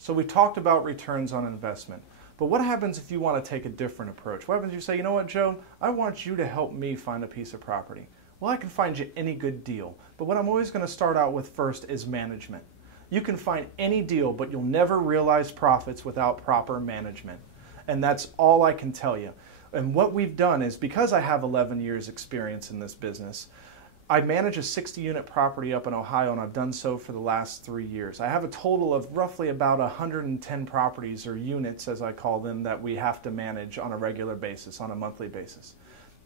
So we talked about returns on investment. But what happens if you want to take a different approach? What happens if you say, you know what, Joe, I want you to help me find a piece of property. Well, I can find you any good deal. But what I'm always going to start out with first is management. You can find any deal, but you'll never realize profits without proper management. And that's all I can tell you. And what we've done is, because I have 11 years experience in this business, I manage a 60-unit property up in Ohio, and I've done so for the last 3 years. I have a total of roughly about 110 properties, or units as I call them, that we have to manage on a regular basis, on a monthly basis.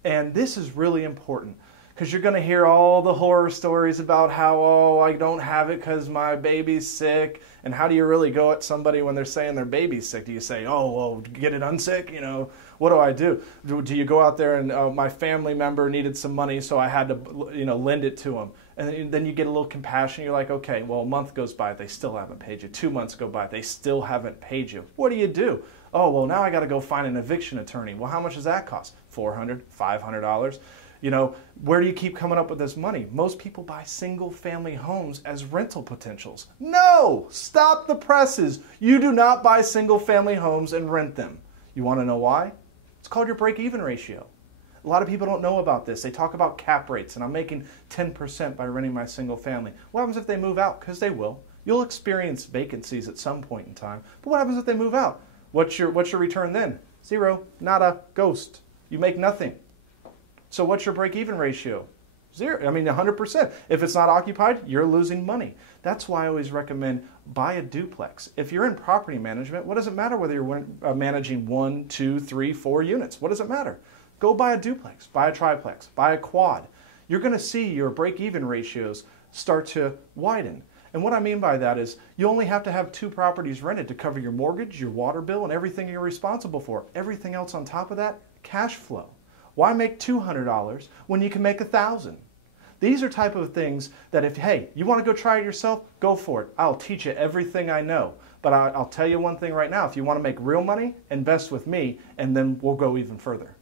And this is really important, because you're going to hear all the horror stories about how, oh, I don't have it because my baby's sick. And how do you really go at somebody when they're saying their baby's sick? Do you say, oh, well, get it unsick? You know, what do I do? Do you go out there and, oh, my family member needed some money, so I had to, you know, lend it to them. And then you get a little compassion. You're like, okay, well, a month goes by, they still haven't paid you. 2 months go by, they still haven't paid you. What do? Oh, well, now I got to go find an eviction attorney. Well, how much does that cost? $400, $500. You know, where do you keep coming up with this money? Most people buy single-family homes as rental potentials. No! Stop the presses. You do not buy single-family homes and rent them. You want to know why? It's called your break-even ratio. A lot of people don't know about this. They talk about cap rates, and I'm making 10% by renting my single family. What happens if they move out? Because they will. You'll experience vacancies at some point in time. But what happens if they move out? What's your return then? Zero. Nada. Ghost. You make nothing. So what's your break-even ratio? Zero. I mean, 100%. If it's not occupied, you're losing money. That's why I always recommend buy a duplex. If you're in property management, what does it matter whether you're managing 1, 2, 3, 4 units? What does it matter? Go buy a duplex, buy a triplex, buy a quad. You're going to see your break-even ratios start to widen. And what I mean by that is you only have to have 2 properties rented to cover your mortgage, your water bill, and everything you're responsible for. Everything else on top of that, cash flow. Why make $200 when you can make $1,000? These are type of things that if, hey, you want to go try it yourself, go for it. I'll teach you everything I know. But I'll tell you one thing right now. If you want to make real money, invest with me, and then we'll go even further.